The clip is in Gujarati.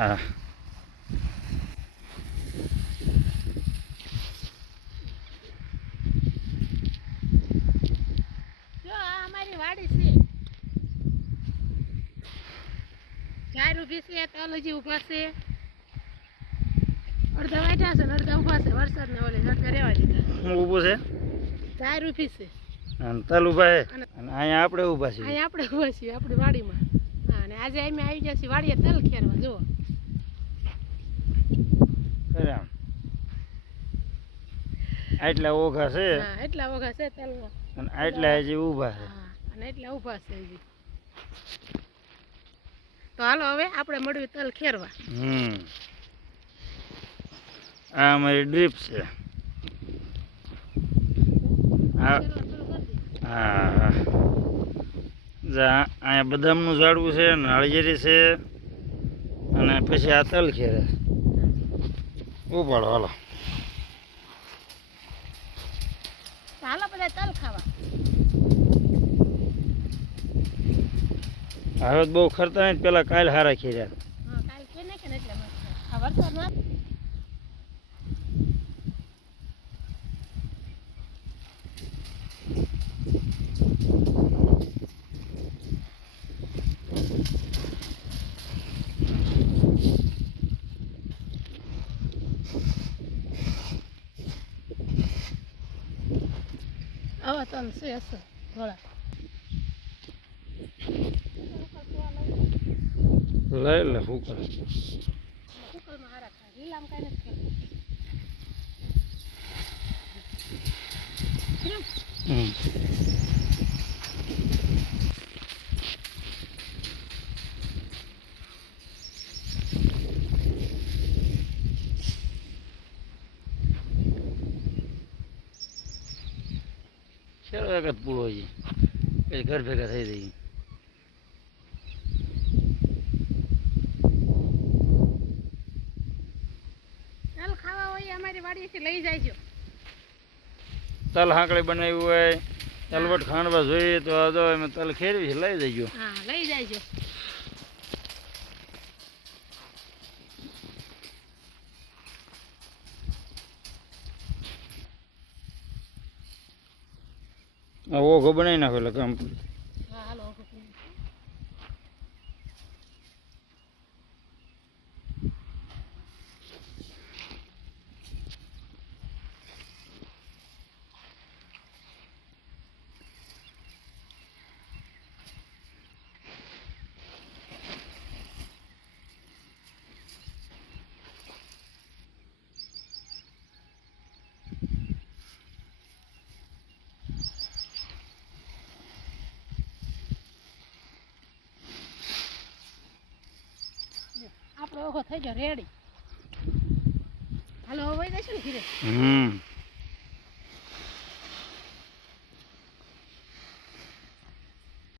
હા જો આ અમારી વાડી છે ચાર ઊભી છે તલ હજી ઊભા છે અડધા વાઢ્યા છે ને અડધા ઊભા છે વરસાદ ને ઓલે ઝટકા રહેવા દીધા હું ઊભું છે ચાર ઊભી છે અને તલ ઊભા છે અને અહીંયા આપણે ઊભા છીએ અહીંયા આપણે ઊભા છીએ આપણી વાડીમાં હા અને આજે અમે આવી ગયા છીએ વાડીએ તલ ખેરવા જુઓ આમ આટલા ઓઘા છે હા એટલા ઓઘા છે તલમાં અને આટલા હજી ઊભા છે હા અને એટલા ઊભા છે હજી તો હાલો હવે આપણે મળ્યું તલ ખેરવા આ અમારી ડ્રીપ છે હા અહીંયા બદામનું ઝાડવું છે નાળિયેરી છે અને પછી આ તલ ખેરે ઉપાડો હાલો હાલો બધા તલ ખાવા હવે બહુ ખરતા નહીં પેલા કાલ હારા ખેર્યા હા કાલ કે ને એટલે મસ્ત આ વરસાદ ના આવા તલ છે હશે થોડા લઈ લે શું કરે કુકરમાં હારા ખાય લીલામ કાંઈ નથી ચલો એક જ પૂરો છે પછી ઘર ભેગા થઈ જઈએ તલ ખાવા હોય અમારી વાડીએથી લઈ જાયજો તલ હાંકડી બનાવ્યું હોય તલવટ ખાંડવા જોઈએ તો અમે તલ ખેરવી છે લઈ જઈજો હા લઈ જાયજો ઓઘો બનાવી નાખો એટલે કામ હા હાલો આપણો ઓઘો થઈ ગયો રેડી હાલો હવે જઈશું ને ઘીરે